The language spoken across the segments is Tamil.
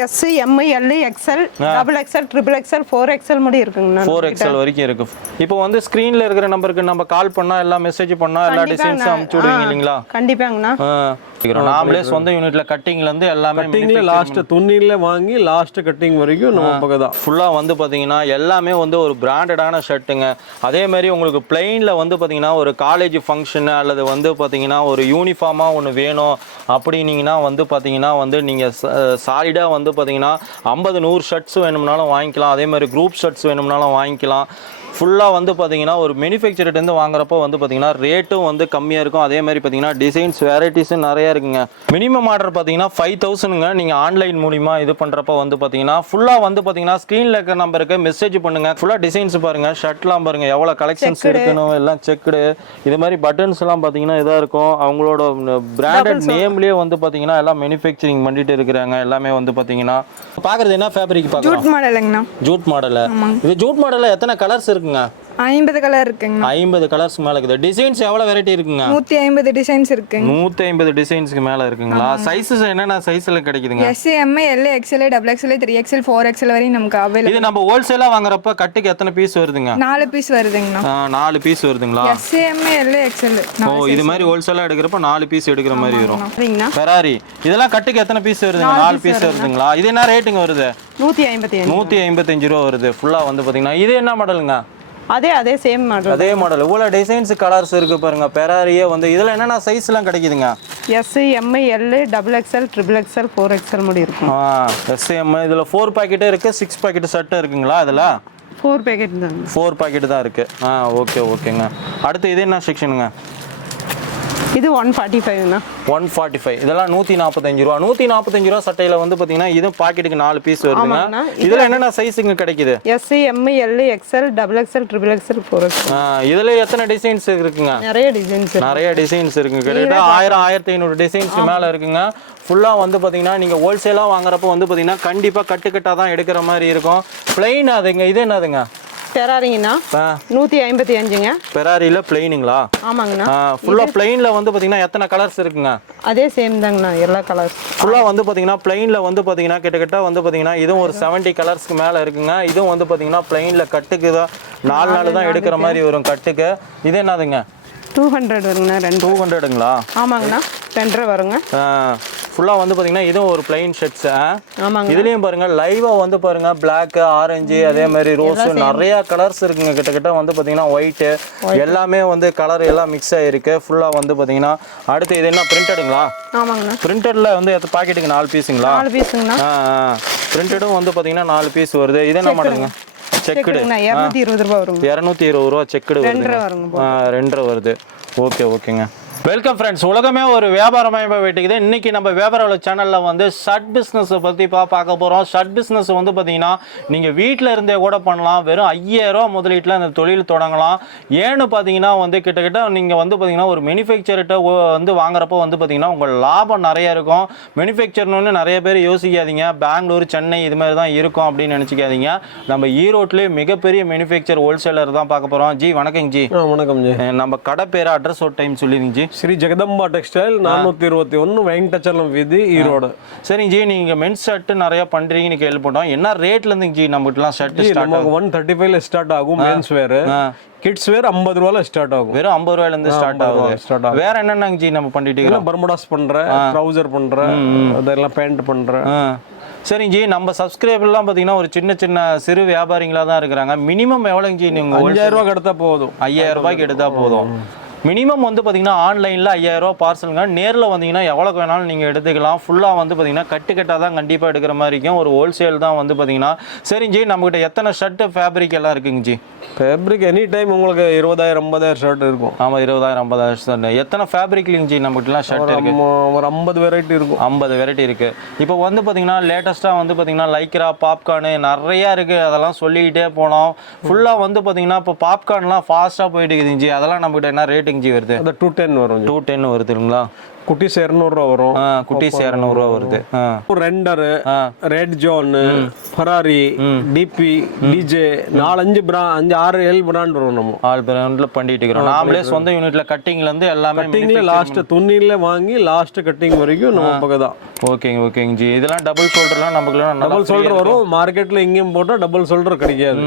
S M L XL double XL triple XL four XL முடி இருக்குங்கண்ணா ஃபோர் எக்ஸ்எல் வரைக்கும் இருக்கு. இப்போ வந்து ஸ்க்ரீன்ல இருக்கிற நம்பருக்கு நம்ம கால் பண்ணா எல்லா மெசேஜ் பண்ணா எல்லா டிசைன்ஸும் அனுப்பிச்சு விடுவீங்க இல்லைங்களா? கண்டிப்பாங்கண்ணா. ஆ. நாமளே சொந்த யூனிட்ல கட்டிங்ல இருந்து எல்லாமே கட்டிங்ல லாஸ்ட் துணியில வாங்கி லாஸ்ட் கட்டிங் வரைக்கும் நம்ம பக்கம் தான் ஃபுல்லாக வந்து பார்த்தீங்கன்னா எல்லாமே வந்து ஒரு பிராண்டடான ஷர்ட்டுங்க அதே மாதிரி உங்களுக்கு பிளெயினில் வந்து பார்த்தீங்கன்னா ஒரு காலேஜ் ஃபங்க்ஷனு அல்லது வந்து பார்த்தீங்கன்னா ஒரு யூனிஃபார்மாக ஒன்று வேணும் அப்படின்னீங்கன்னா வந்து பார்த்தீங்கன்னா வந்து நீங்கள் சாலிடாக வந்து பார்த்தீங்கன்னா ஐம்பது நூறு ஷர்ட்ஸ் வேணும்னாலும் வாங்கிக்கலாம். அதே மாதிரி குரூப் ஷர்ட்ஸ் வேணும்னாலும் வாங்கிக்கலாம். ஃபுல்லாக வந்து பார்த்தீங்கன்னா ஒரு மேனுஃபேக்சர்ட்டேருந்து வாங்குறப்போ வந்து பார்த்தீங்கன்னா ரேட்டும் வந்து கம்மியாக இருக்கும். அதே மாதிரி பார்த்தீங்கன்னா டிசைன்ஸ் வெரைட்டிஸும் நிறையா இருக்குங்க. மினிமம் ஆர்டர் பார்த்தீங்கன்னா ஃபைவ் தௌசண்ட்ங்க நீங்கள் ஆன்லைன் மூலிமா இது பண்ணுறப்போ வந்து பார்த்தீங்கன்னா ஃபுல்லாக வந்து பார்த்தீங்கன்னா ஸ்க்ரீனில் இருக்கிற நம்பருக்கு மெசேஜ் பண்ணுங்க. ஃபுல்லாக டிசைன்ஸ் பாருங்க. ஷர்ட்லாம் பாருங்க. எவ்வளோ கலெக்ஷன்ஸ் இருக்கணும் எல்லாம் செக்குடு. இது மாதிரி பட்டன்ஸ் எல்லாம் பார்த்தீங்கன்னா இதாக இருக்கும். அவங்களோட பிராண்டட் நேம்லேயே வந்து பார்த்தீங்கன்னா எல்லாம் மேனுஃபேக்சரிங் பண்ணிட்டு இருக்கிறாங்க. எல்லாமே வந்து பார்த்தீங்கன்னா பார்க்குறது என்ன ஃபேப்ரிக் பார்க்குறோம் ஜூட் மாடலுங்கண்ணா ஜூட் மாடலில் இது ஜூட் மாடலில் எத்தனை கலர்ஸ் இருக்குங்க ஐம்பது கலர் இருக்குங்கண்ணா ஐம்பது கலர்ஸ் மேலே இருக்குது. டிசைன்ஸ் எவ்வளோ வெரைட்டி இருக்குங்க? நூற்றி ஐம்பது டிசைன்ஸ் இருக்குங்க. நூற்றி ஐம்பது டிசைன்ஸ்க்கு மேலே இருக்குங்களா? சைஸஸ் என்னென்ன சைஸில் கிடைக்குதுங்க? எஸ்சி MA L XL double XL three XL four XL வரையும் நமக்கு அவைலபிள் இது நம்ம ஹோல்சேலாக வாங்குறப்ப கட்டுக்கு எத்தனை பீஸ் வருதுங்க? நாலு பீஸ் வருதுங்கண்ணா. நாலு பீஸ் வருதுங்களா? எஸ்சி எம்ஏ எல் எக்ஸ்எல் ஓ இது மாதிரி ஹோல்சேலாக எடுக்கிறப்ப நாலு பீஸ் எடுக்கிற மாதிரி வரும். ஃபெராரி இதெல்லாம் கட்டுக்கு எத்தனை பீஸ் வருதுங்க? நாலு பீஸ் வருதுங்களா? இது என்ன ரேட்டுங்க வருது? நூற்றி ஐம்பத்தி நூற்றி ஐம்பத்தஞ்சு ரூபா வருது. ஃபுல்லாக வந்து பார்த்தீங்கன்னா இது என்ன மாடலுங்க அதே அதே சேம் மாடல் அதே மாடல் இவ்வளோ டிசைன்ஸ் கலர்ஸ் இருக்கு பாருங்க. பெராரியே வந்து இதில் என்னென்ன சைஸ்லாம் கிடைக்குதுங்க? S M L double XL triple XL four XL முடி இருக்கும். எஸ்எம் இதில் ஃபோர் பாக்கெட்டே இருக்குது சிக்ஸ் பாக்கெட் சட்டும் இருக்குங்களா இதில்? ஃபோர் பேக்கெட் தாங்க ஃபோர் பாக்கெட் தான் இருக்குது ஆ ஓகே ஓகேங்க அடுத்து இது என்ன செக்ஷனுங்க இது ஒன் ஃபார்ட்டி ஃபைவ்ண்ணா ஒன் ஃபார்ட்டி ஃபைவ் இதெல்லாம் நூற்றி நாற்பத்தஞ்சு ரூபா. நூற்றி நாற்பத்தஞ்சு ரூபா சட்டையில் வந்து பார்த்தீங்கன்னா இதுவும் பாக்கெட்டுக்கு நாலு பீஸ் வருதுங்க. இதில் என்னென்ன சைஸுங்க கிடைக்குது? S M L XL double XL triple XL ஆ, இதில் எத்தனை டிசைன்ஸ் இருக்குங்க? நிறைய டிசைன்ஸ் நிறைய டிசைன்ஸ் இருக்குங்க. கிட்டத்தட்ட ஆயிரம் ஆயிரத்தி ஐநூறு டிசைன்ஸ் மேலே இருக்குங்க. ஃபுல்லாக வந்து பார்த்தீங்கன்னா நீங்கள் ஹோல்சேலாக வாங்குறப்போ வந்து பார்த்தீங்கன்னா கண்டிப்பாக கட்டுக்கட்டாக தான் எடுக்கிற மாதிரி இருக்கும். பிளெயின் அதுங்க இது என்னதுங்க? பெறாரிங்கண்ணா ஆ. நூற்றி ஐம்பத்தி அஞ்சுங்க. பெராரியில் பிளெயினுங்களா ஆமாங்கண்ணா. ஃபுல்லாக பிளெயினில் வந்து பார்த்தீங்கன்னா எத்தனை கலர்ஸ் இருக்குங்க? அதே சேம் தாங்கண்ணா எல்லா கலர்ஸ் ஃபுல்லாக வந்து பார்த்தீங்கன்னா பிளெயினில் வந்து பார்த்தீங்கன்னா கிட்டத்தட்ட வந்து பார்த்தீங்கன்னா இதுவும் ஒரு செவன்ட்டி கலர்ஸ்க்கு மேலே இருக்குங்க. இதுவும் வந்து பார்த்தீங்கன்னா பிளெயினில் கட்டுக்கு தான் நாலு நாள் தான் எடுக்கிற மாதிரி வரும் கட்டுக்கு. இது என்னதுங்க? டூ ஹண்ட்ரட் வருங்கண்ணா ரெண்டு. டூ ஹண்ட்ரடுங்களா ஆமாங்கண்ணா ரெண்டரை வருங்க. ஃபுல்லாக வந்து பார்த்தீங்கன்னா இதுவும் ஒரு பிளைன் ஷர்ட்ஸ் இதுலேயும் பாருங்க லைவாக வந்து பாருங்க பிளாக் ஆரஞ்சு அதே மாதிரி ரோஸ் நிறைய கலர்ஸ் இருக்குங்க. கிட்டத்தட்ட வந்து பார்த்தீங்கன்னா ஒயிட்டு எல்லாமே வந்து கலர் எல்லாம் மிக்ஸ் ஆகிருக்கு ஃபுல்லாக வந்து பார்த்தீங்கன்னா அடுத்து இது என்ன பிரிண்டடுங்களா பிரிண்டடில் வந்து எத்த பாக்கெட்டுக்கு நாலு பீஸுங்களா நாலு பிரிண்டடும் வந்து பார்த்தீங்கன்னா நாலு பீஸ் வருது. இது என்ன மாடலுங்க? செக்குடு இரநூத்தி இருபது ரூபா வருங்க. இரநூத்தி இருபது ரூபா செக்குடு வருது ரெண்டரை வருது. ஓகே ஓகேங்க. வெல்கம் ஃப்ரெண்ட்ஸ் உலகமே ஒரு வியாபாரமயமாக வெட்டிக்குது. இன்னைக்கு நம்ம வியாபார சேனலில் வந்து ஷர்ட் பிஸ்னஸை பற்றி பா பார்க்க போகிறோம் ஷர்ட் பிஸ்னஸ் வந்து பார்த்தீங்கன்னா நீங்கள் வீட்டில் இருந்தே கூட பண்ணலாம். வெறும் ஐயாயிரரூவா முதலீட்டில் அந்த தொழில் தொடங்கலாம். ஏன்னு பார்த்தீங்கன்னா வந்து கிட்டத்தட்ட நீங்கள் வந்து பார்த்தீங்கன்னா ஒரு மேனுஃபேக்சர்கிட்ட வந்து வாங்குறப்போ வந்து பார்த்தீங்கன்னா உங்கள் லாபம் நிறைய இருக்கும். மேனுஃபேக்சர்னு நிறைய பேர் யோசிக்காதீங்க. பெங்களூர் சென்னை இது மாதிரி தான் இருக்கும் அப்படின்னு நினச்சிக்காதீங்க. நம்ம ஈரோட்லேயே மிகப்பெரிய மேனுஃபேக்சர் ஹோல்சேலர் தான் பார்க்க போகிறோம் ஜி வணக்கம் ஜி. வணக்கம் ஜி. நம்ம கடை பேர் அட்ரஸ் ஒரு டைம் சொல்லிடுங்க ஜி. ஸ்ரீ ஜெகதம்பா டெக்ஸ்டைல் நானூற்றி இருபத்தி ஒன்று வெங்கடச்சலம் வீதி ஈரோடு. சரிங்க ஜி நீங்க மென்ஸ் ஷர்ட் நிறைய பண்றீங்கன்னு கேள்விப்பட்டோம். என்ன ரேட்ல இருந்து ஜி நம்மகிட்டலாம் ஷர்ட் ஸ்டார்ட் நமக்கு ஒன் தேர்ட்டி ஃபைவ்ல ஸ்டார்ட் ஆகும் மென்ஸ் வேர் கிட்ஸ் வேர் ஐம்பது ரூபால ஸ்டார்ட் ஆகும். வெறும் ஐம்பது ரூபாயில இருந்து ஸ்டார்ட் 50 ரூபாய் ஆகுது. start ஆகுது. வேற என்னென்னங்க ஜி நம்ம பண்ணிட்டு இருக்கிறோம்? பர்முடாஸ் பண்றேன் ட்ரௌசர் பண்றேன் அதெல்லாம் பேண்ட் பண்றேன். சரிங்க ஜி நம்ம சப்ஸ்கிரைபர்லாம் பார்த்தீங்கன்னா ஒரு சின்ன சின்ன சிறு வியாபாரிங்களா தான் இருக்கிறாங்க. மினிமம் எவ்வளோங்க ஜி நீங்க அஞ்சாயிரம் ரூபாய் எடுத்தா போதும். ஐயாயிரம் ரூபாய்க்கு எடுத்தா போதும். மினிமம் வந்து பார்த்தீங்கன்னா ஆன்லைனில் ஐயாயிரம் ரூபாய் பார்சலுங்க நேரில் வந்தீங்கன்னா எவ்வளோக்கு வேணாலும் நீங்கள் எடுத்துக்கலாம். ஃபுல்லாக வந்து பார்த்தீங்கன்னா கட்டு கட்டாக தான் கண்டிப்பாக எடுக்கிற மாதிரி இருக்கும். ஒரு ஹோல்சேல் தான் வந்து பார்த்தீங்கன்னா சரிங்க ஜி நம்மகிட்ட எத்தனை ஷர்ட்டு ஃபேப்ரிக் எல்லாம் இருக்குங்க ஜி? ஃபேப்ரிக் எனி டைம் உங்களுக்கு இருபதாயிரம் ஐம்பதாயிரம் ஷர்ட் இருக்கும். ஆமாம் இருபதாயிரம் ஐம்பதாயிரம் ஷர்ட் எத்தனை ஃபேப்ரிக்லிங்க ஜி நம்மகிட்டலாம் ஷர்ட் இருக்கு? ஒரு ஐம்பது வெரைட்டி இருக்கும். ஐம்பது வெரைட்டி இருக்கு. இப்போ வந்து பார்த்தீங்கன்னா லேட்டஸ்ட்டாக வந்து பார்த்தீங்கன்னா லைக்ரா பாப்கார்னு நிறையா இருக்கு. அதெல்லாம் சொல்லிக்கிட்டே போனோம். ஃபுல்லாக வந்து பார்த்தீங்கன்னா இப்போ பாப்கார்ன்லாம் ஃபாஸ்ட்டாக போயிட்டு இருக்குதுங்க ஜி. அதெல்லாம் நம்மகிட்ட என்ன ரேட்டுங்க ஜி வருது அந்த டூ டென் வரும். டூ டென் வருதுங்களா குட்டிஸ் இரநூறுவா வரும். குட்டிஸ் இரநூறுவா வருது. Render red zone Ferrari DP DJ நாலஞ்சு பிரா அஞ்சு ஆறு ஏழு பிராண்ட் வரும் நம்ம. ஆல் பிராண்டில் பண்ணிட்டு இருக்கிறோம். நாமளே சொந்த யூனிட்ல கட்டிங்ல இருந்து எல்லாமே கட்டிங்ல லாஸ்ட் துணியில வாங்கி லாஸ்ட் கட்டிங் வரைக்கும் நம்ம பக்கம் தான் ஓகேங்க ஓகேங்க ஜி. இதெல்லாம் டபுள் ஷோல்டர்லாம் நமக்குலாம் டபுள் ஷோல்டர் வரும். மார்க்கெட்ல எங்கேயும் போட்டா டபுள் ஷோல்டர் கிடைக்காது.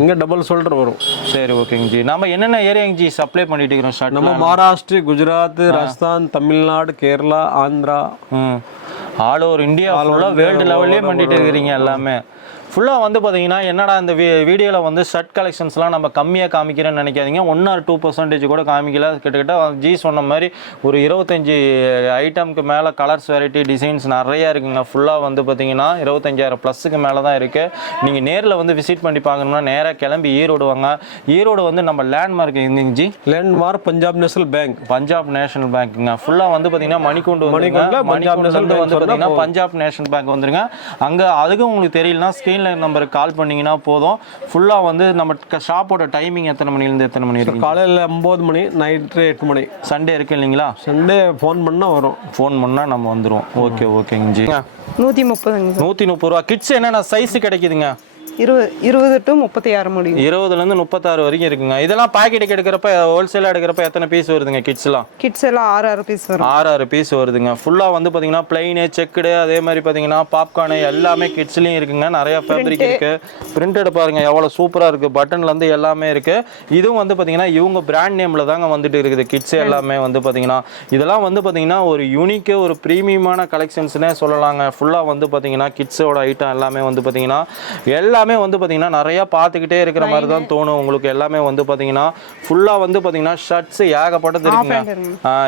இங்க டபுள் ஷோல்டர் வரும். சரி ஓகேங்க ஜி. நம்ம என்னென்ன ஏரியாங்க ஜி? சப்ளை பண்ணிட்டு இருக்கிறோம் நம்ம Maharashtra Gujarat Rajasthan Tamil Nadu Kerala Andhra. All over India world லெவல்லே பண்ணிட்டு இருக்கிறீங்க எல்லாமே. ஃபுல்லாக வந்து பார்த்தீங்கன்னா என்னடா இந்த வீ வீடியோவில் வந்து ஷர்ட் கலெக்ஷன்ஸ்லாம் நம்ம கம்மியாக காமிக்கிறேன்னு நினைக்காதீங்க. ஒன் ஆர் டூ பர்சன்டேஜ் கூட காமிக்கல. கிட்டத்தட்ட ஜி சொன்ன மாதிரி ஒரு இருபத்தஞ்சி ஐட்டம்க்கு மேலே கலர்ஸ் வெரைட்டி டிசைன்ஸ் நிறையா இருக்குங்க. ஃபுல்லாக வந்து பார்த்தீங்கன்னா இருபத்தஞ்சாயிரம் ப்ளஸுக்கு மேலே தான் இருக்குது நீங்கள் நேரில் வந்து விசிட் பண்ணி பார்க்கணும்னா நேராக கிளம்பி ஈரோடு வாங்க. ஈரோடு வந்து நம்ம லேண்ட்மார்க் இருந்துங்க G? Landmark Punjab National Bank Punjab National பேங்க்குங்க. ஃபுல்லாக வந்து பார்த்தீங்கன்னா மணிக்கூண்டு வந்துருங்க. பஞ்சாப் நேஷனல் வந்து பார்த்தீங்கன்னா பஞ்சாப் நேஷனல் பேங்க் வந்துருங்க. அங்கே அதுக்கும் உங்களுக்கு தெரியலனா ஸ்க்ரீனில் நம்பருக்கு கால் பண்ணீங்கன்னா போதும். ஃபுல்லாக வந்து நம்ம ஷாப்போட டைமிங் எத்தனை மணிலேருந்து எத்தனை மணி இருக்கு காலையில ஒம்பது மணி நைட்டு எட்டு மணி. சண்டே இருக்கு இல்லைங்களா? சண்டே ஃபோன் பண்ணா வரும். ஃபோன் பண்ணால் நம்ம வந்துருவோம். ஓகே ஓகேங்க ஜி நூற்றி முப்பதுங்க சார். நூற்றி முப்பது ரூபா. கிட்ஸ் என்னென்ன சைஸ் கிடைக்குதுங்க? இருபது இருபது டு முப்பத்தி ஆறு முடியும். இருபதுலேருந்து முப்பத்தாறு வரைக்கும் இருக்குங்க. இதெல்லாம் பாக்கெட்டுக்கு எடுக்கிறப்ப ஹோல்சேலாக எடுக்கிறப்ப எத்தனை பீஸ் வருதுங்க கிட்ஸ்லாம் கிட்ஸ் எல்லாம் ஆறு ஆறு பீஸ் வரும். ஆறு ஆறு பீஸ் வருதுங்க. ஃபுல்லாக வந்து பார்த்தீங்கன்னா பிளைனு செக்குடு அதே மாதிரி பார்த்தீங்கன்னா பாப்கார்னு எல்லாமே கிட்ஸ்லேயும் இருக்குங்க. நிறைய ஃபேப்ரிக் இருக்கு. பிரிண்டட் பாருங்க எவ்வளோ சூப்பராக இருக்கு. பட்டன்லேருந்து எல்லாமே இருக்கு. இதுவும் வந்து பார்த்தீங்கன்னா இவங்க பிராண்ட் நேமில் தாங்க வந்துட்டு இருக்குது. கிட்ஸ் எல்லாமே வந்து பார்த்தீங்கன்னா இதெல்லாம் வந்து பார்த்தீங்கன்னா ஒரு யூனிக்கு ஒரு ப்ரீமியமான கலெக்ஷன்ஸ்னே சொல்லலாங்க. ஃபுல்லாக வந்து பார்த்தீங்கன்னா கிட்ஸோட ஐட்டம் எல்லாமே வந்து பார்த்தீங்கன்னா எல்லாமே வந்து பார்த்தீங்கன்னா நிறைய பார்த்துக்கிட்டே இருக்கிற மாதிரி தான் தோணும். உங்களுக்கு எல்லாமே வந்து பார்த்தீங்கன்னா ஃபுல்லாக வந்து பார்த்தீங்கன்னா ஷர்ட்ஸ் ஏகப்பட்டது இருக்குங்க.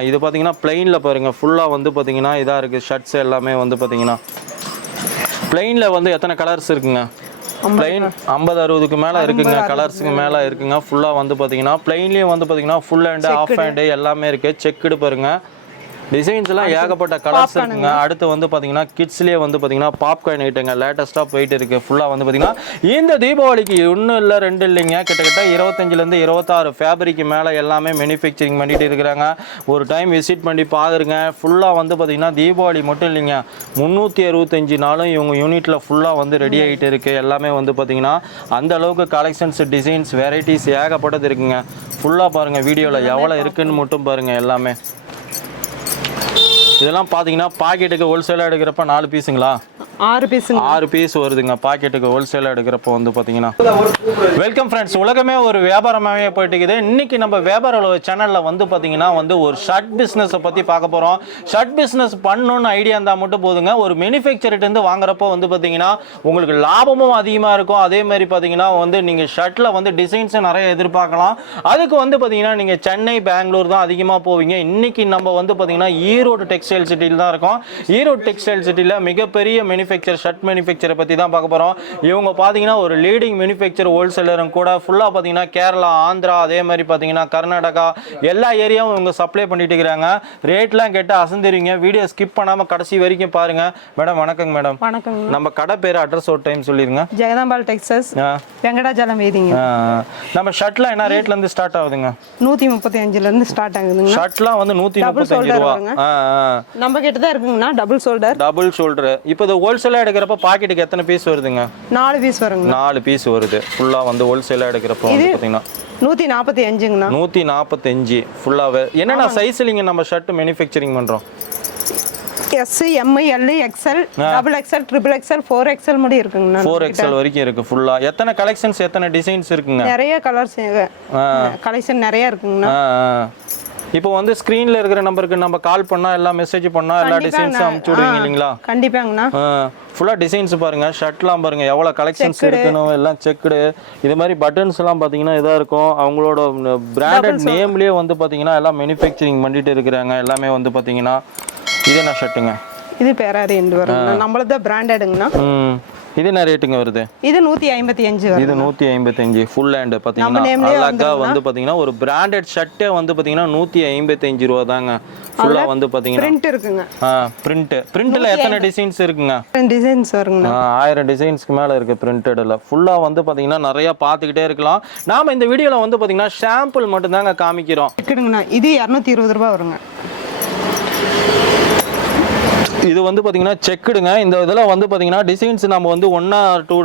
இது பார்த்தீங்கன்னா பிளெயினில் பாருங்க. ஃபுல்லாக வந்து பார்த்தீங்கன்னா இதாக இருக்குது ஷர்ட்ஸ் எல்லாமே வந்து பார்த்தீங்கன்னா பிளெயினில் வந்து எத்தனை கலர்ஸ் இருக்குங்க? பிளெயின் ஐம்பது அறுபதுக்கு மேலே இருக்குங்க. கலர்ஸுக்கு மேலே இருக்குங்க. ஃபுல்லாக வந்து பார்த்தீங்கன்னா பிளெயின்லேயும் வந்து பார்த்தீங்கன்னா ஃபுல் ஹேண்டு ஆஃப் ஹேண்டு எல்லாமே இருக்குது செக்குடு பாருங்க. டிசைன்ஸ் எல்லாம் ஏகப்பட்ட கலர்ஸ் இருக்குங்க அடுத்து வந்து பார்த்தீங்கன்னா கிட்ஸ்லேயே வந்து பார்த்தீங்கன்னா பாப்கார்ன் ஐட்டங்க லேட்டஸ்ட்டாக போயிட்டு இருக்கு. ஃபுல்லாக வந்து பார்த்தீங்கன்னா இந்த தீபாவளிக்கு ஒன்றும் இல்லை ரெண்டு இல்லைங்க. கிட்டத்தட்ட இருபத்தஞ்சிலேருந்து இருபத்தாறு ஃபேப்ரிக் மேலே எல்லாமே மேனுஃபேக்சரிங் பண்ணிட்டு இருக்கிறாங்க. ஒரு டைம் விசிட் பண்ணி பாருங்க. ஃபுல்லாக வந்து பார்த்தீங்கன்னா தீபாவளி மட்டும் இல்லைங்க. முந்நூற்றி அறுபத்தஞ்சு நாளும் இவங்க யூனிட்டில் ஃபுல்லாக வந்து ரெடி ஆகிட்டு இருக்கு. எல்லாமே வந்து பார்த்தீங்கன்னா அந்த அளவுக்கு கலெக்ஷன்ஸ் டிசைன்ஸ் வெரைட்டிஸ் ஏகப்பட்டது இருக்குங்க. ஃபுல்லாக பாருங்கள் வீடியோவில் எவ்வளோ இருக்குன்னு மட்டும் பாருங்கள் எல்லாமே. இதெல்லாம் பார்த்தீங்கன்னா பாக்கெட்டுக்கு ஹோல்சேலாக எடுக்கிறப்ப நாலு பீஸுங்களா ஆறு பீஸ் ஆறு பீஸ் வருதுங்க. பாக்கெட்டுக்கு ஹோல்சேலாக எடுக்கிறப்போ வந்து பார்த்தீங்கன்னா வெல்கம் ஃப்ரெண்ட்ஸ் உலகமே ஒரு வியாபாரமாகவே போயிட்டு இருக்குது இன்னைக்கு நம்ம வியாபார உலக சேனலில் வந்து பார்த்தீங்கன்னா வந்து ஒரு ஷர்ட் பிஸ்னஸை பற்றி பார்க்க போகிறோம் ஷர்ட் பிஸ்னஸ் பண்ணணும்னு ஐடியா இருந்தால் மட்டும் போதுங்க. ஒரு மேனுஃபேக்சர்கிட்டேருந்து வாங்குறப்போ வந்து பார்த்தீங்கன்னா உங்களுக்கு லாபமும் அதிகமாக இருக்கும். அதே மாதிரி பார்த்தீங்கன்னா வந்து நீங்கள் ஷர்ட்டில் வந்து டிசைன்ஸை நிறைய எதிர்பார்க்கலாம். அதுக்கு வந்து பார்த்தீங்கன்னா நீங்கள் சென்னை பெங்களூர் தான் அதிகமாக போவீங்க. இன்னைக்கு நம்ம வந்து பார்த்தீங்கன்னா ஈரோடு டெக்ஸ்டைல் சிட்டியில் தான் இருக்கோம். ஈரோடு டெக்ஸ்டைல் சிட்டியில் மிகப்பெரிய மேனுஃபேக்சர் ஷர்ட் மேனுஃபேக்சரை பற்றி தான் பார்க்க போகிறோம் இவங்க பார்த்தீங்கன்னா ஒரு லீடிங் மேனுஃபேக்சர் ஹோல்சேலரும் கூட ஃபுல்லாக பார்த்தீங்கன்னா கேரளா ஆந்திரா அதே மாதிரி பார்த்தீங்கன்னா கர்நாடகா எல்லா ஏரியாவும் இவங்க சப்ளை பண்ணிட்டு இருக்கிறாங்க. ரேட்லாம் கேட்டு அசந்துருவீங்க. வீடியோ ஸ்கிப் பண்ணாமல் கடைசி வரைக்கும் பாருங்க. மேடம் வணக்கங்க மேடம். வணக்கங்க. நம்ம கடை பேர் அட்ரஸ் ஒரு டைம் சொல்லிடுங்க ஜெகதாம்பாள் டெக்ஸஸ். வெங்கடாஜலம் வீதிங்க. நம்ம ஷர்ட்லாம் என்ன ரேட்லேருந்து ஸ்டார்ட் ஆகுதுங்க? நூற்றி முப்பத்தி அஞ்சுலேருந்து ஸ்டார்ட் ஆகுதுங்க ஷர்ட்லாம் வந்து Double முப்பத்தஞ்சு ரூபா. நம்ம கிட்ட தான் இருக்குங்கண்ணா டபுள் ஷோல்டர் டபுள் ஷோல்டரு இப்போ இது ஹோல்சேலாக எடுக்கிறப்ப பாக்கெட்டுக்கு எத்தனை பீஸ் வருதுங்க? நாலு பீஸ் வருங்க நாலு பீஸ் வருது. ஃபுல்லாக வந்து ஹோல்சேலாக எடுக்கிறப்ப வந்து பார்த்தீங்கன்னா நூற்றி நாற்பத்தி அஞ்சுங்கண்ணா. நூற்றி நாற்பத்தஞ்சு ஃபுல்லாகவே என்னென்ன சைஸ்லிங்க நம்ம ஷர்ட் மேனுஃபேக்சரிங் பண்ணுறோம் S M L XL double XL triple XL four XL முடி இருக்குங்கண்ணா ஃபோர் எக்ஸ்எல் வரைக்கும் இருக்குது ஃபுல்லாக எத்தனை கலெக்ஷன்ஸ் எத்தனை டிசைன்ஸ் இருக்குங்க? நிறைய கலர்ஸ் கலெக்ஷன் நிறைய இருக்குங்கண்ணா. இப்போ வந்து ஸ்க்ரீனில் இருக்கிற நம்பருக்கு நம்ம கால் பண்ணால் எல்லாம் மெசேஜ் பண்ணால் எல்லா டிசைன்ஸும் அமுச்சு விடுவீங்க இல்லைங்களா? கண்டிப்பாங்கண்ணா. ஃபுல்லாக டிசைன்ஸ் பாருங்க. ஷர்ட்லாம் பாருங்க. எவ்வளோ கலெக்ஷன்ஸ் இருக்குன்னு எல்லாம் செக்குடு இது மாதிரி பட்டன்ஸ் எல்லாம் பார்த்தீங்கன்னா இதாக இருக்கும். அவங்களோட பிராண்டட் நேம்லேயே வந்து பார்த்தீங்கன்னா எல்லாம் மேனுஃபேக்சரிங் பண்ணிட்டு இருக்கிறாங்க. எல்லாமே வந்து பார்த்தீங்கன்னா இது என்ன ஷர்ட்டுங்க இது பேராரி நம்மளது தான் பிராண்டடுங்கண்ணா இது என்ன ரேட்டுங்க வருது? இது நூற்றி ஐம்பத்தி அஞ்சு இது நூற்றி ஐம்பத்தஞ்சு ஃபுல் ஹேண்டு பார்த்தீங்கன்னா nameலயே அழகா வந்து பார்த்தீங்கன்னா ஒரு பிராண்டட் ஷர்ட்டே வந்து பார்த்தீங்கன்னா நூற்றி ஐம்பத்தஞ்சு ரூபா தாங்க. ஃபுல்லாக வந்து பார்த்தீங்கன்னா பிரிண்ட் இருக்குங்க. ஆ பிரிண்ட்டு பிரிண்ட்டில் எத்தனை டிசைன்ஸ் இருக்குங்க? டிசைன்ஸ் வருங்கண்ணா. ஆ, ஆயிரம் டிசைன்ஸ்க்கு மேலே இருக்குது பிரிண்டடில் ஃபுல்லாக வந்து பார்த்தீங்கன்னா நிறையா பார்த்துக்கிட்டே இருக்கலாம். நாம் இந்த வீடியோவில் வந்து பார்த்தீங்கன்னா ஷாம்பிள் மட்டும்தாங்க காமிக்கிறோம். இருக்குதுங்கண்ணா இது இரநூத்தி இருபது ரூபா வருங்க. இது வந்து பார்த்தீங்கன்னா செக்குடுங்க இந்த இதில் வந்து பார்த்தீங்கன்னா டிசைன்ஸ் நம்ம வந்து ஒன்றா டூ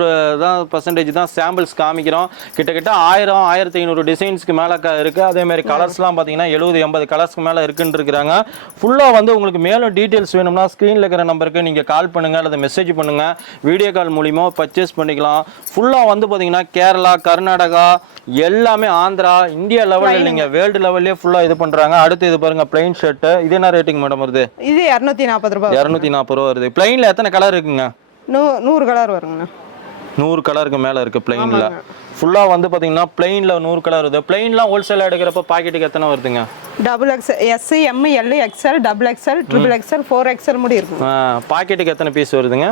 தான் பர்சன்டேஜ் தான் சாம்பிள்ஸ் காமிக்கிறோம். கிட்டத்தட்ட ஆயிரம் ஆயிரத்தி ஐநூறு டிசைன்ஸ்க்கு மேலே இருக்குது அதேமாதிரி கலர்ஸ்லாம் பார்த்தீங்கன்னா எழுபது எண்பது கலர்ஸ்க்கு மேலே இருக்குன்னு இருக்கிறாங்க. ஃபுல்லாக வந்து உங்களுக்கு மேலும் டீட்டெயில்ஸ் வேணும்னா ஸ்க்ரீனில் இருக்கிற நம்பருக்கு நீங்கள் கால் பண்ணுங்கள் அல்லது மெசேஜ் பண்ணுங்கள் வீடியோ கால் மூலிமா பர்ச்சேஸ் பண்ணிக்கலாம். ஃபுல்லாக வந்து பார்த்தீங்கன்னா கேரளா கர்நாடகா எல்லாமே ஆந்திரா இந்தியா லெவலில் நீங்கள் வேர்ல்டு லெவல்லே ஃபுல்லாக இது பண்ணுறாங்க அடுத்து இது பாருங்கள் பிளைன் ஷர்ட்டு இது என்ன ரேட்டிங் மேடம் வருது? இது இரநூத்தி நாற்பது ரூபாய் இரநூத்தி நாற்பது ரூபா வருது. பிளைனில் எத்தனை கலர் இருக்குங்க? நூ நூறு கலர் வருங்கண்ணா. நூறு கலருக்கு மேலே இருக்குது பிளைனில் ஃபுல்லாக வந்து பார்த்தீங்கன்னா பிளைனில் நூறு கலர் வருது. பிளைன்லாம் ஹோல்சேலாக எடுக்கிறப்ப பாக்கெட்டுக்கு எத்தனை வருதுங்க? Double X S M L XL double XL triple XL four XL முடி இருக்கும் பாக்கெட்டுக்கு எத்தனை பீஸ் வருதுங்க?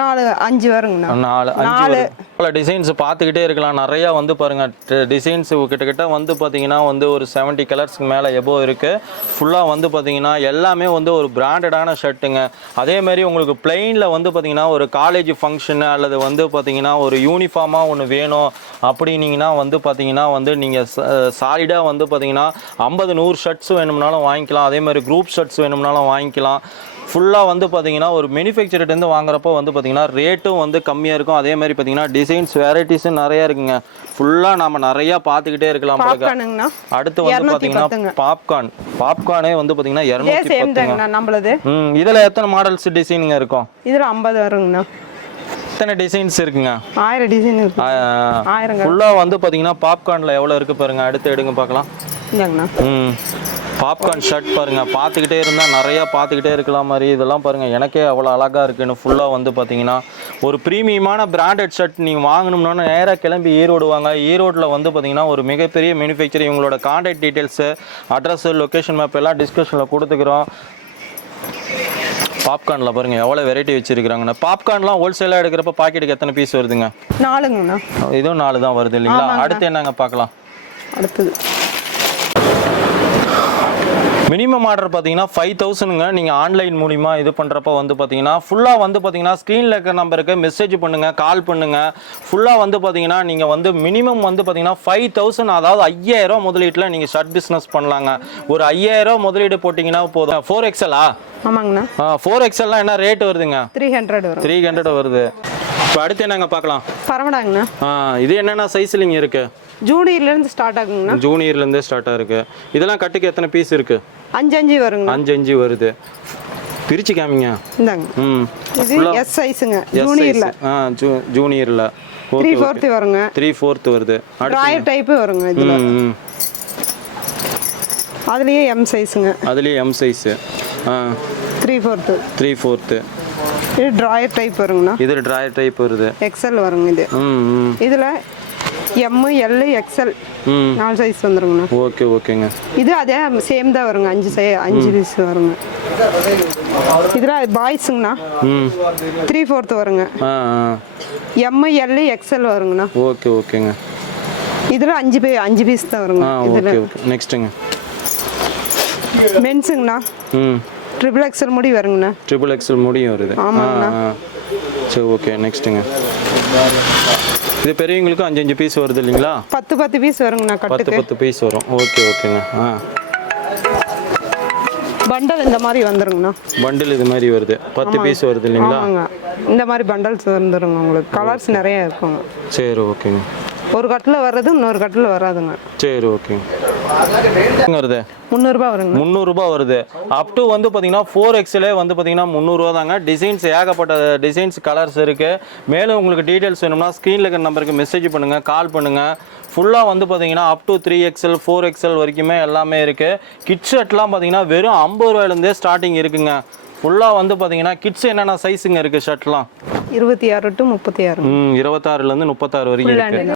நாலு அஞ்சு வருங்கண்ணா. நாலு அஞ்சு பல டிசைன்ஸ் பார்த்துக்கிட்டே இருக்கலாம். நிறையா வந்து பாருங்க டிசைன்ஸ் கிட்டத்தட்ட வந்து பார்த்தீங்கன்னா வந்து ஒரு செவன்ட்டி கலர்ஸ்க்கு மேலே எபோ இருக்கு. ஃபுல்லாக வந்து பார்த்தீங்கன்னா எல்லாமே வந்து ஒரு பிராண்டடான ஷர்ட்டுங்க அதே மாதிரி உங்களுக்கு பிளெயினில் வந்து பார்த்தீங்கன்னா ஒரு காலேஜ் ஃபங்க்ஷனு அல்லது வந்து பார்த்தீங்கன்னா ஒரு யூனிஃபார்மாக ஒன்று வேணும் அப்படின்னீங்கன்னா வந்து பார்த்தீங்கன்னா வந்து நீங்கள் சாலிடாக வந்து பார்த்தீங்கன்னா ஐம்பது நூறு ஷர்ட்ஸ் வேணும்னாலும் வாங்கிக்கலாம். அதே மாதிரி குரூப் ஷர்ட்ஸ் வேணும்னாலும் வாங்கிக்கலாம். ஃபுல்லாக வந்து பார்த்தீங்கன்னா ஒரு மேனுஃபேக்சர்ட்டேருந்து வாங்குறப்போ வந்து பார்த்தீங்கன்னா ரேட்டும் வந்து கம்மியாக இருக்கும். அதே மாதிரி பார்த்தீங்கன்னா டிசைன்ஸ் வெரைட்டிஸும் நிறைய இருக்குங்க. ஃபுல்லாக நாம நிறையா பார்த்துக்கிட்டே இருக்கலாம் இருக்கு. அடுத்து வந்து பார்த்தீங்கன்னா. பாப்கார்ன் பாப்கார்னே வந்து பார்த்தீங்கன்னா இரநூத்தி பத்துங்க. நம்மளது. ம் இதில் எத்தனை மாடல்ஸ் டிசைனுங்க இருக்கும்? இதில் ஐம்பது வருங்கண்ணா. எத்தனை டிசைன்ஸ் இருக்குங்க? ஆயிரம் டிசைன் இருக்கு. ஆயிரங்க. ஃபுல்லாக வந்து பார்த்தீங்கன்னா பாப்கார்னில் எவ்வளோ இருக்குது பாருங்க. அடுத்து எடுங்க பார்க்கலாம். ம். பாப்கார்ன் ஷர்ட் பாருங்க. பார்த்துக்கிட்டே இருந்தால் நிறையா பார்த்துக்கிட்டே இருக்கலாம் மாதிரி. இதெல்லாம் பாருங்க எனக்கே அவ்வளோ அழகாக இருக்குன்னு ஃபுல்லாக வந்து பார்த்தீங்கன்னா ஒரு ப்ரீமியமான பிராண்டட் ஷர்ட் நீங்கள் வாங்கணும்னா நேராக கிளம்பி ஈரோடு வாங்க. ஈரோட்டில் வந்து பார்த்தீங்கன்னா ஒரு மிகப்பெரிய மேனுஃபேக்சர் இவங்களோட contact details address location map எல்லாம் டிஸ்கஷனில் கொடுத்துக்கிறோம். பாப்கார்னில் பாருங்கள் எவ்வளோ வெரைட்டி வச்சுருக்காங்கண்ணா பாப்கார்ன்லாம் ஹோல்சேலாக எடுக்கிறப்ப பாக்கெட்டுக்கு எத்தனை பீஸ் வருதுங்க? நாலுங்கண்ணா. இதுவும் நாலு தான் வருது இல்லைங்களா? அடுத்து என்னங்க பார்க்கலாம்? அடுத்தது. மினிமம் ஆர்டர் பார்த்தீங்கன்னா ஃபைவ் தௌசண்ட்ங்க நீங்கள் ஆன்லைன் மூலிமா இது பண்ணுறப்ப வந்து பார்த்தீங்கன்னா ஃபுல்லாக வந்து பார்த்தீங்கன்னா ஸ்க்ரீனில் இருக்கிற நம்பருக்கு மெசேஜ் பண்ணுங்கள் கால் பண்ணுங்கள் ஃபுல்லாக வந்து பார்த்தீங்கன்னா நீங்கள் வந்து மினிமம் வந்து பார்த்தீங்கன்னா ஃபைவ் தௌசண்ட் அதாவது ஐயாயிரம் முதலீட்டில் நீங்கள் ஷர்ட் பிஸ்னஸ் பண்ணலாங்க. ஒரு ஐயாயிரம் முதலீடு போட்டிங்கன்னா போதும். ஃபோர் எக்ஸலா ஆமாங்கண்ணா. ஃபோர் எக்ஸல்லாம் என்ன ரேட் வருதுங்க? த்ரீ ஹண்ட்ரட் த்ரீ ஹண்ட்ரட் வருது. இப்போ அடுத்து என்னங்க பார்க்கலாம்? பரவாடாங்கண்ணா ஆ, இது என்னென்ன சைஸ்லிங்க இருக்குது ஜூனியர்லேருந்து ஸ்டார்ட் ஆகுங்கண்ணா. ஜூனியர்லேருந்தே ஸ்டார்ட் இருக்கு. இதெல்லாம் கட்டுக்கு எத்தனை பீஸ் இருக்குது அஞ்சு அஞ்சு வருங்கண்ணா. அஞ்சு அஞ்சு வருது. பிரிச்சு காமிங்க இந்தாங்க. ம். இது எஸ் சைஸுங்க ஜூனியரில் ஆ ஜூ ஜூனியரில் த்ரீ ஃபோர்த்து வருங்க. த்ரீ ஃபோர்த் வருது. ட்ராயர் டைப்பு வருங்க இதில். அதுலேயே எம் சைஸுங்க அதுலேயே எம் சைஸு ஆ. த்ரீ ஃபோர்த்து த்ரீ ஃபோர்த்து இது ட்ராயர் டைப் வருங்கண்ணா. இது ட்ராயர் டைப் வருது. எக்ஸல் வருங்க இது. இதில் எம்மு எல்லு எக்ஸல் ம். நாலு சைஸ் வந்துருங்கண்ணா. ஓகே ஓகேங்க. இது அதே சேம் தான் வருங்க. அஞ்சு சை அஞ்சு பீஸ் வருங்க. இதில் பாய்ஸுங்கண்ணா த்ரீ ஃபோர்த்து வருங்க. எம்மு எல்லு எக்ஸல் வருங்கண்ணா. ஓகே ஓகேங்க. இதில் அஞ்சு பே அஞ்சு பீஸ் தான் வருங்க. இதில் நெக்ஸ்ட்டுங்க மென்ஸுங்கண்ணா ம். ட்ரிபிள் எக்ஸல் முடி வருங்கண்ணா ட்ரிபிள் எக்ஸல் முடியும் வருது. சரி ஓகே நெக்ஸ்ட்டுங்க இது பெரியவங்களுக்கு அஞ்சு அஞ்சு பீஸ் வருது இல்லைங்களா? பத்து பத்து பீஸ் வருங்கண்ணா பத்து பத்து பீஸ் வரும். ஓகே ஓகேங்க ஆ. பண்டல் இந்த மாதிரி வந்துருங்கண்ணா. பண்டில் இது மாதிரி வருது. பத்து பீஸ் வருது இல்லைங்களா? இந்த மாதிரி பண்டல்ஸ் வந்துருங்க உங்களுக்கு. கலர்ஸ் நிறைய இருக்குங்க. சரி ஓகேங்க ஒரு கட்டில் வர்றது இன்னொரு கட்டில் வராதுங்க. சரி ஓகேங்க வருது? முந்நூறுபா வருங்க. முந்நூறுரூபா வருது. அப் டு வந்து பார்த்தீங்கன்னா ஃபோர் எக்ஸ்லே வந்து பார்த்தீங்கன்னா முந்நூறுரூவா தாங்க. டிசைன்ஸ் ஏகப்பட்ட டிசைன்ஸ் கலர்ஸ் இருக்குது மேலும் உங்களுக்கு டீட்டெயில்ஸ் வேணும்னா ஸ்க்ரீனில் இருக்கிற நம்பருக்கு மெசேஜ் பண்ணுங்கள் கால் பண்ணுங்கள் ஃபுல்லாக வந்து பார்த்தீங்கன்னா up to three XL four XL வரைக்குமே எல்லாமே இருக்குது கிட் ஷர்ட்லாம் பார்த்தீங்கன்னா வெறும் ஐம்பது ரூபாயிலேருந்தே ஸ்டார்டிங் இருக்குங்க. ஃபுல்லாக வந்து பார்த்தீங்கன்னா கிட்ஸ் என்னென்ன சைஸுங்க இருக்குது ஷர்ட்லாம் இருபத்தி ஆறு டு முப்பத்தி ஆறு ம் இருபத்தாறுலேருந்து முப்பத்தாறு வரைக்கும்